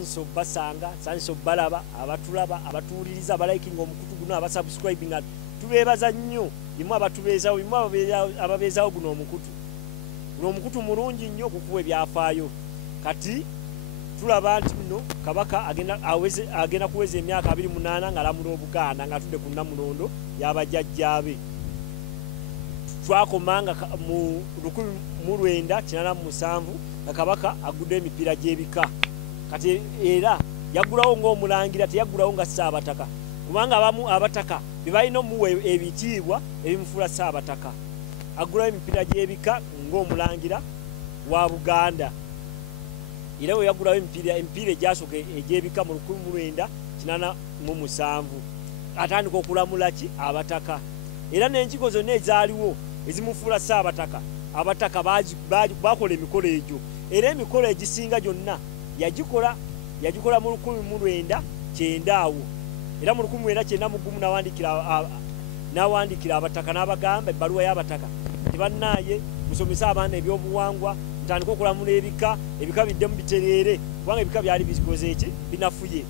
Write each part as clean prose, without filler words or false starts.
sanso basanga sanso balaba abatulaba abatuuliriza abalikinga omukutu guno abasubscribinga tubeebaza nnyo imwe abatubeezawo imwe ababeezawo guno omukutu mulungi nnyo okukuwa ebyafaayo kati tulaba nti bino kabaka agenda kuweza emyaka 28 ng'alamula Obuganda ng'atudde ku nnamulondo y'abajjajjaabe twakomanga mu 1987 nga kabaka agudde emipiira gy'ebika kati era yaggulawo ng'omulangira teyaggulawo nga Ssaabataka kubanga abamu abataka bebalina omuwa ebitiibwa ebimufuula Ssaabataka aggulawo emipiira gy'ebika ng'omulangira wa Buganda era we yaggulawo emipiira egyasooka egy'ebika mu 1987 atandika okulamula ki abataka era n'enkigo zonna ezaaliwo ezimufuula Ssaabataka abataka bakola emikolo egyo era emikolo egisinga gyonna yagikola mu 1990 awo era mu 1991 n'awandiikira abataka n'abagamba ebbaluwa y'abataka tebannaaye musomesa abaana ebyobuwangwa ntandika okulamula ebika biddemu bitereere kubanga ebika byali bikoze eki binafuye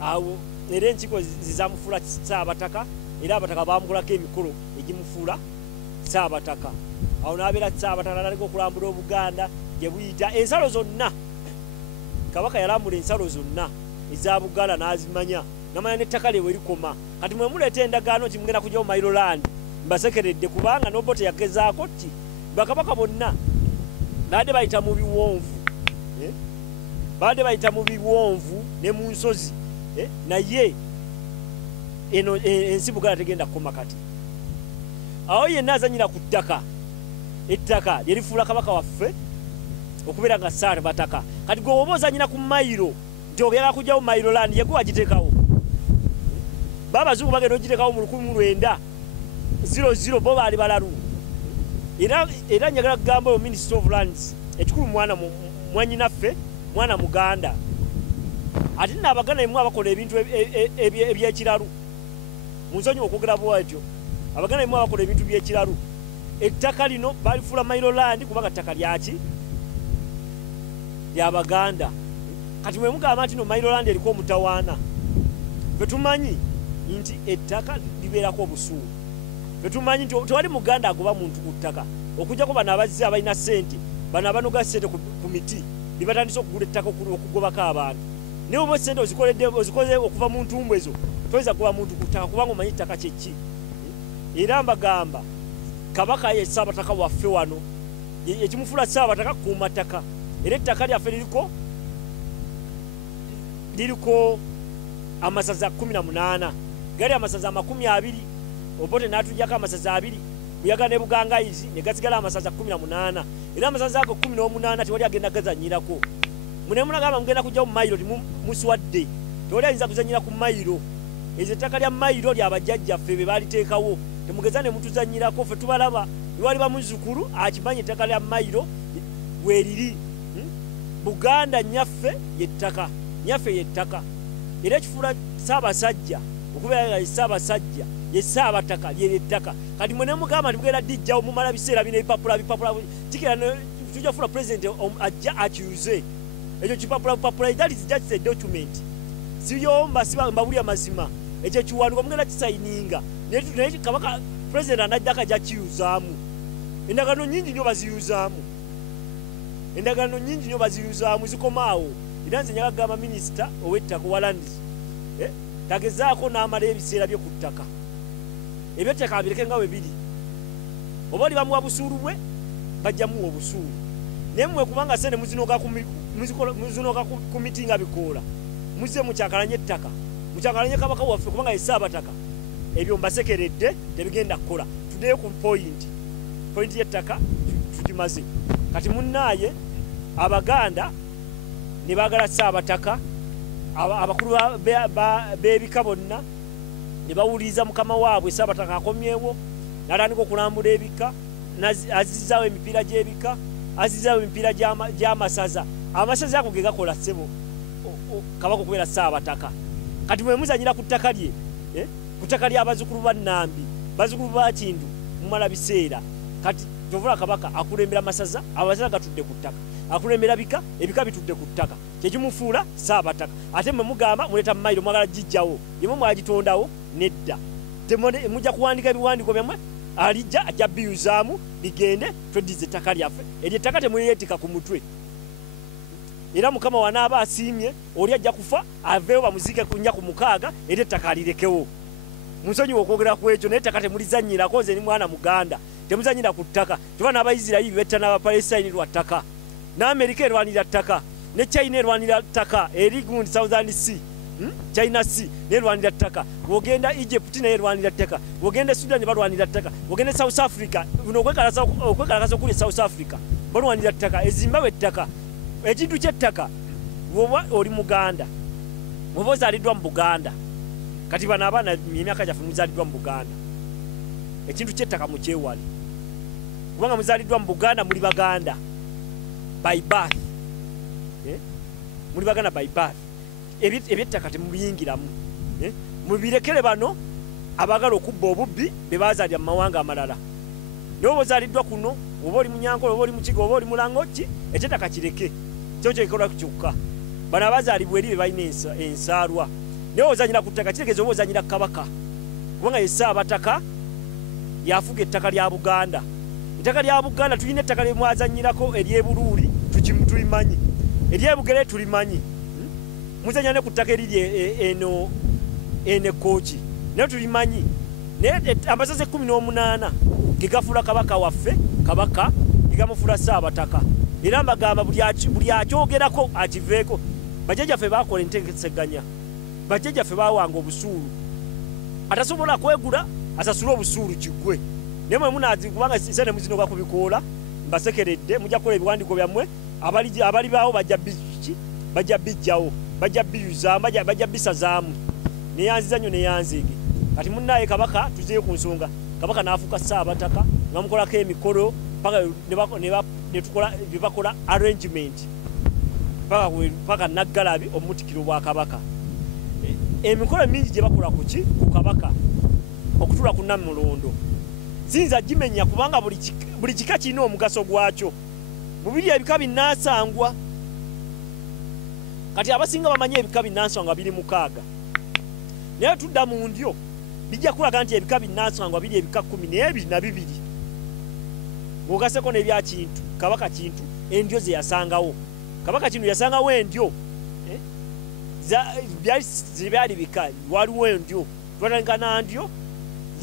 awo era enkiiko zizamufuula Ssaabataka era abataka bamukolako emikolo egimufuula Ssaabataka awo n'abeera Ssaabataka n'atandika okulambula Obuganda gye buyita ensalo zonna kabaka yalambula ensalo zonna eza Buganda n'azimanya namanya n'ettaka lye werikoma kati mwe muleeta endagaano nti mugenda kujyawo Mailoland mbasekeredde kubanga n'Obote yagezaako ti bakabaka bonna baadde bayita mu biwonvu ne mu nsozi naye eno ensi Buganda tegenda kukoma kati awo yenna azanyira ku ttaka ettaka lyerifuula kabaka waffe okubeera nga Ssaabataka kati gwe oba ozanyira ku mayiro nti ogenda kujjawo Mailoland yegwe wagiteekawo babazungu bagenda ogiteekawo mu 1900 bo baali balalu era njagala kugamba oyo Minister of Lands ekikulu mwanyinaffe mwana Muganda ate nno Abaganda emu abakola ebintu ebyekiralu munsonyi okwogera bwatyo Abaganda emu abakola ebintu byekiralu ettaka lino balifuula Mailoland kubanga ttaka lyaki ly'Abaganda kati mwe mugamba nti no Mailoland eriko omutawaana ffe tumanyi nti ettaka libeerako obusuulu ffe tumanyi nti tewali Muganda agoba muntu ku ttaka okujjako bano abazze abalina ssente bano abanoga ssente ku miti libatandise okugula ettaka okugobako abantu naye oba ssente ozikoze okuva mu ntumbu ezo toyinza kuba muntu ku ttaka kubanga omanyi ettaka kyeki era mbagamba kabaka ye Ssaabataka waffe wano ekimufuula Ssaabataka kuuma ttaka era ettaka lyaffe liriko amasaza 18 gali amasaza 20 Obote n'atujjako amasaza 2 Buyaga ne Bugangayizi ne gasigala amasaza 18 era amasaza ago 18 tewali agenda gazanyirako mune munagamba mugenda kujja mu mayiro muswadde tewali ayinza kuzanyira ku mayiro ezo ettaka lya mayiro ly'abajjajjaffe be baliteekawo temugeza ne mutuzanyirako ffe tubalaba lwali bamuzukulu akimanyi ettaka lya mayiro bweriri Buganda nyaffe yettaka era ekifuula Ssaabasajja okubeera nga Ssaabasajja ye Ssaabataka lyettaka kati mwe ne mugamba nti mugenda dijjawo mumala biseera bino ebipapula kikira tujja kufuula president ajja accuse ekyo kipapula that is just a document siyomba mbawulya mazima ekyo kiwandiiko mugenda kisayininga naye kabaka president anaddaka ajja kiyuzaamu endagaano nyingi nnyo baziyuzaamu zikomaawo era nze nyaga kugamba minisita ow'ettaka wa Lands tagezaako n'amala ebiseera bye ku ttaka ebyettaka abireke nga bwe biri oba oli bamuwa busuulu bwe bajja muwa obusuulu naye mmwe kubanga sente muzinoga ku miti nga bikoola muzze mukyakalanye ettaka mukyakalanye kabaka waffe kubanga ye Ssaabataka ebyo mbasekeredde tebigenda kukola tuddeyo ku point y'ettaka tugimaze kati munnaaye Abaganda ne baagala Ssaabataka abakulu b'ebika bonna ne bawuliriza mukama waabwe Ssaabataka akomyewo n'atandika okulambula ebika azizaawo emipiira gy'ebika azizaawo emipiira gy'amasaza amasaza ago ge gakola ssebo kabaka okubeera Ssaabataka kati mwe muzanyira ku ttaka lye ku ttaka ly'abazzukulu ba Nambi bazzukulu ba Kindu mumala biseera kati tovula kabaka akulembera amasaza gatudde ku ttaka akulembera ebika bitudde ku ttaka kyekimufuula Ssaabataka ate mwe mugamba muleta mayiro mwagala gijjawo yemwe mwagitondawo nedda mujja kuwandika ebiwandiiko byammwe alijja ajja biyuzaamu bigende tweddize ettaka lyaffe eryo ettaka temulyetika ku mutwe era mukama wanaaba asiimye oli ajja kufa aveewo bamuziike kunnya ku mukaaga era ettaka alirekewo munsonyiwa okwogera ku ekyo naye ettaka temulizannyirako nze ni mwana muganda temuzannyira ku ttaka tuba n'abaisirayiri betta n'abapalesitayini lwa ttaka n'amerika erwanira ttaka ne China erwanira ttaka eri gundi Southern Sea China Sea nerwanira ttaka bwogenda Egypt naye erwanira ttaka bwogenda Sudan balwanira ttaka bwogenda South Africa buno okwekalakaza okuli South Africa balwanira ttaka eZimbabwe ttaka ekintu ky'ettaka bwoba oli muganda bwoba ozaaliddwa mu Buganda kati bano abaana emyaka gyaffe muzaaliddwa mu Buganda ekintu ky'ettaka mukyewale kubanga muzaaliddwa mu Buganda muli baganda by birth muli baganda by birth ebyettaka temubiyingiramu mubirekere bano abagala okubba obubbi be bazaalira mu mawanga amalala naye oba ozaaliddwa kuno oba oli Munyankole oba oli Mukiga oba oli Mulangoki ekyettaka kireke kyo kyekikolwa kyokka bano abazaalibwa eri be balina ensaalwa naye ozanyira ku ttaka kitegeeza oba ozanyira Kabaka kubanga ye Ssaabataka yafuga ettaka lya Buganda ettaka lya Buganda tulina ettaka lye mwazanyirako ery'Ebuluuli tulimanyi ery'Ebugere tulimanyi muzanya ne ku ttaka eriri eno Kooki naye tulimanyi naye amasase 18 gegafuula Kabaka waffe Kabaka gegamufuula Ssaabataka era mbagamba buli akyogerako akiveeko bajjajjaffe baakola enteeseganya bajjajjaffe baawanga obusuulu atasobola kwegula asasule obusuulu kiggwe naye mwe munaazi kubanga sente muzinoga kubikoola mbasekeredde mujja kukola ebiwandiiko byammwe abali baawo bajja bijjawo bajja biyuzaamu bajja bisazaamu neyanziza nnyo neyanziige kati munnaye Kabaka tuzeeyo ku nsonga Kabaka n'afuuka Ssaabataka nga mukolako emikolo paka ne tukola bye bakola arrangement paka Naggalabi omutikiro bwa Kabaka emikolo mingi gye bakola ku Kabaka okutuula ku Namulondo sinza gimenya kubanga buli kika kirina omugaso gwakyo bubiri ebika binnaasangwa kati abasinga bamanye ebika binnaasangwa biri 6 naye tudda mu ndyo bijja kulaga nti ebika binnaasangwa biri ebika 12 ng'ogaseko n'ebya Kintu Kabaka Kintu endyo ze yasangawo Kabaka Kintu yasangawo endyo byali bika waliwo endyo twatandika ndyo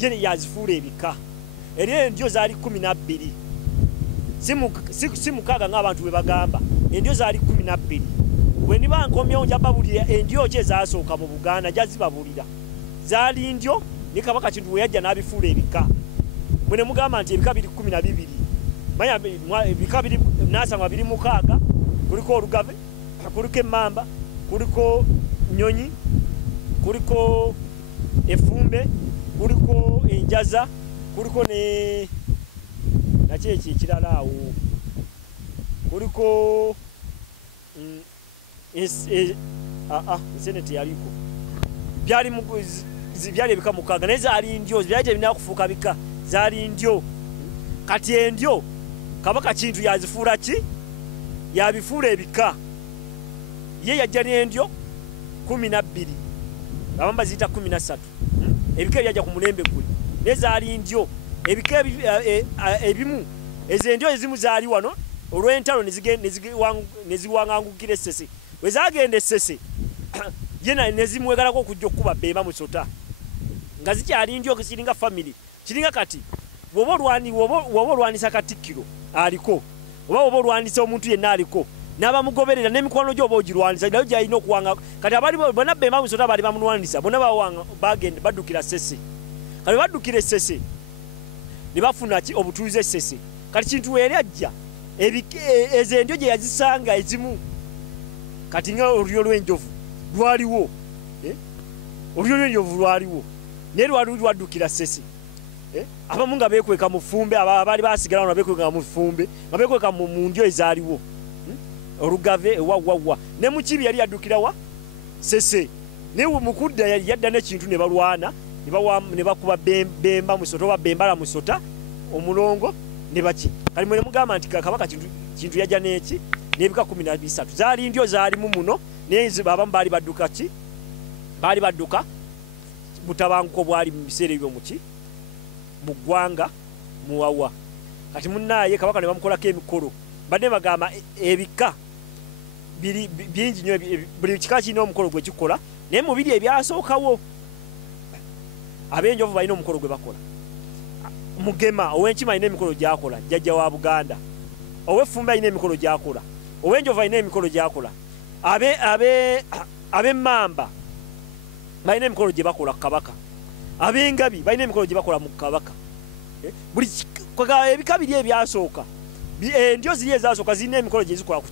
ye yazifuula ebika eri endyo zaali 12 si mukaaga ng'abantu bwe bagamba endyo zaali 12 bwe niba nkomyewo nja babulira endyo ki ezaasooka mu Buganda jazibabulira zaali ndyo ne Kabaka Kintu we yajja n'abifuula ebika mwe ne mugamba nti ebika biri 12 manya ebika biri naasangwa biri 6 kuliko Olugave kuliko Emmamba kuliko Nyonyi kuliko Efumbe kuliko Enjaza kuliko ne nakyeki ekirala awo kuliko seneti yaliko byali ebika 6 naye zaali ndyo byali tebirina kufuuka bika zaali ndyo kati endyo Kabaka Kintu yazifuula ki yabifuula ebika ye yajja n'endyo 12 abamba ziyita 13 ebika ebyajja ku mulembe gwe naye zaali ndyo ebika ebimu ezendyo ezimu zaali wano olw'entalo neziwangangukira Essese bwe zagenda Essese ye nezimwegalako okujja okukuba Bemba Musota nga zikyali ndyo kiringa family kiringa kati woba olwanisa Katikkiro aliko oba olwanisa omuntu yenna aliko n'abamugoberera n'emikwano gye oba ogirwanisa nayo gyalina okuwanga kati abali bonna Bemba Musota baali bamulwanisa bonna bagenda baddukira Ssese kati baddukira Essese ne bafuna ki obutuuze Essese kati Kintu we yali ajja ezo endyo gye yazisanga ezimu kati nga olulyo lw'enjovu lwaliwo olulyo lw'enjovu lwaliwo naye lwali lwaddukira Ssese abamu nga beekweka mu Ffumbe abaali basigala wano beekweka mu Ffumbe nga beekweka mu ndyo ezaaliwo Olugave ewawawa ne Mukibi yali yaddukira wa Ssese naye mukudda yadda n'ekintu ne balwana ne bakuba Bemba Musota oba Bembala Musota omulongo ne baki kali mwe mugamba nti Kabaka Kintu yajja n'eki n'ebika 13 zaali ndyo zaalimu muno naye abamu baali badduka ki baali badduka butabanguko bwali mu biseera ebyo muki mu ggwanga muwawa kati munnaye kabaka ne bamukolako emikolo badde bagamba ebika bingi nnyo buli kika kirina omukolo gwe kikola naye mu biri ebyasookawo ab'enjovu balina omukolo gwe bakola mugema ow'enkima alina emikolo gyakola jjajja wa Buganda ow'effumba alina emikolo gyakola ow'enjovu alina emikolo gyakola ab'emmamba balina emikolo gye bakola ku kabaka ab'engabi balina emikolo gye bakola mu kabaka buli ebika biri ebyasooka endyo ziri ezasooka zirina emikolo gye zikola ku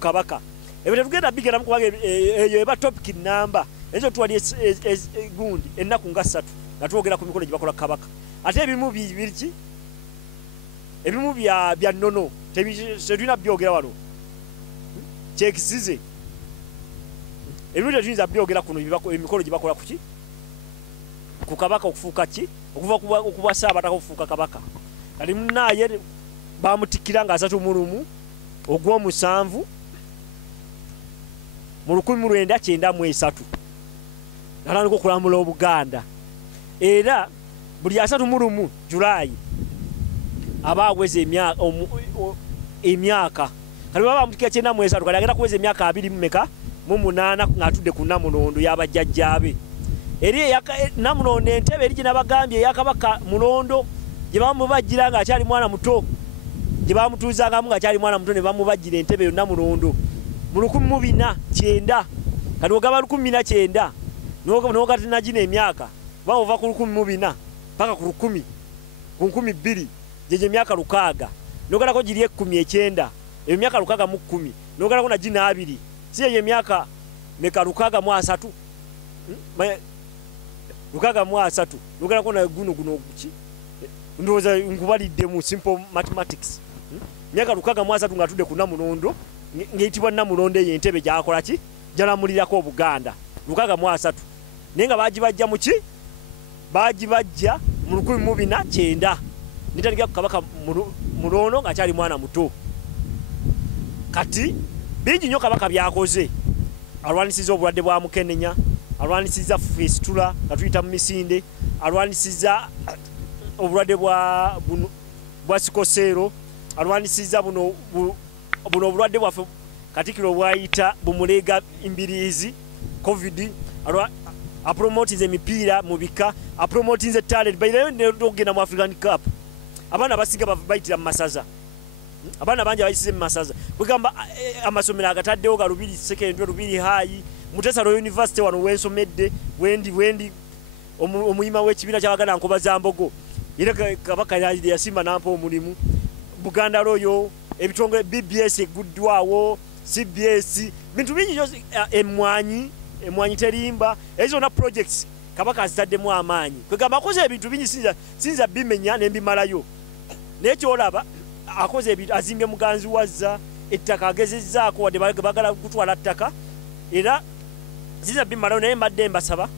kabaka ebyo tebugenda bigeramu kubanga eyo eba topic namba ezo tuwali gundi ennaku nga 3 nga twogera ku mikolo gye bakola ku kabaka ate ebimu biriki ebimu bya nnono tetulina byogera wano kyekisize ebimu tetuyinza byogera kuno emikolo gye bakola kuki ku kabaka okufuuka ki okuva Saabataka okufuuka kabaka kati munnaye bamutikira nga 31 ogw'omusanvu mu 1993 nalanga okulamula Obuganda era buli 31 Julayi abaweze emyaka kali baba bamutikira 93 kali agenda kuweza emyaka 28 ng'atudde ku Namulondo y'abajjajjaabe eri Namulondo entebe eri gye nabagambye eyakabaka Mulondo gye bamubajjira ng'akyali mwana muto gye bamutuuzangamu ng'akyali mwana muto ne bamubajjira entebe yo Namulondo mu 1409 kati ogaba 1409 n'ogati nagina emyaka baova ku 1400 paka ku 10 ku 1200 gye emyaka 600 n'ogalako giri 19 eyo myaka 610 n'ogalako nagina 2 si eyo emyaka meka 603 603 n'ogalako na guno kuki ndowooza nkubalidde mu simple mathematics myaka 603 ng'atudde ku Namulondo ng'eyitibwa Namulondo eyo entebe gyakola ki jalamulirako Obuganda 603 naye nga bagibajja mu ki bagibajja mu 1409 nitandikira ku kabaka Mulondo ng'akyali mwana muto kati bingi nnyo kabaka byakoze alwanisiza obulwadde bwa mukenenya alwanisiza fistula nga tuyita mu misinde alwanisiza obulwadde bwa sikoseero alwanisiza buno obulwadde bwaffe Katikkiro bwayita bumulega imbirizi covid apromotinze emipiira mu bika apromotinze talent bayirayo n'ogenda mu African Cup abaana basinga bayitira mu masaza abaana bangi bayisize mu masaza kwegamba amasomero agataddewo ga Lubiri secondary Lubiri high Mutesa University wano wensomedde wendi omuyima w'ekibiina ky'Abaganda Nkobaza Mbogo era kabaka yasimba nampa omulimu Buganda Royo ebitongole BBS eguddwawo CBS bintu bingi emwanyi terimba ezo na projects kabaka azitaddemu amaanyi kwegamba akoze ebintu bingi sinza bimenya nembimalayo nekyo olaba akoze ebintu azimbye muganzi wazza ettaka agezezzaako wadde bagala kutwala ttaka era sinza bimalayo naye mbadde mbasaba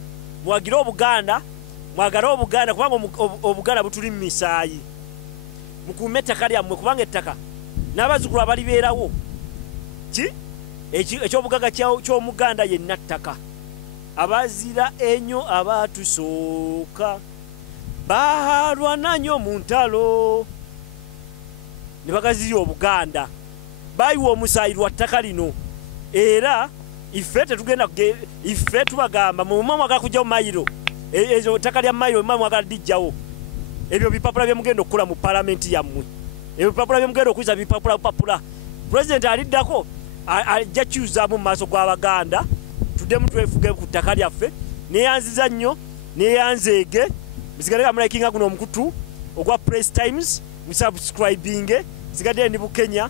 mwagire Obuganda kubanga Obuganda butuli mu misaayi mukuume ettaka lyammwe kubanga ettaka n'abazzukulu abalibeerawo ekyobugaga ky'Omuganda yenna ttaka abazira ennyo abatusooka balwana nnyo mu ntalo ne bagazirya Obuganda bayiwa omusaayi lwa ttaka lino era ife tubagamba mumwe mwagala kujjawo mayiro ezo ttaka lya mayiro mumwe mwagala lijjawo ebyo bipapula byemugenda okukola mu palamenti yammwe ebyo bipapula byemugenda okuyisa bipapula President aliddako ajja kyuzaamu mu maaso gw'Abaganda tuddemu twefuge ku ttaka lyaffe neyanziza nnyo neyanzeege musigale amulayikinga guno omukutu ogwa Press Times musubscribinge sigadde ndi Bukenya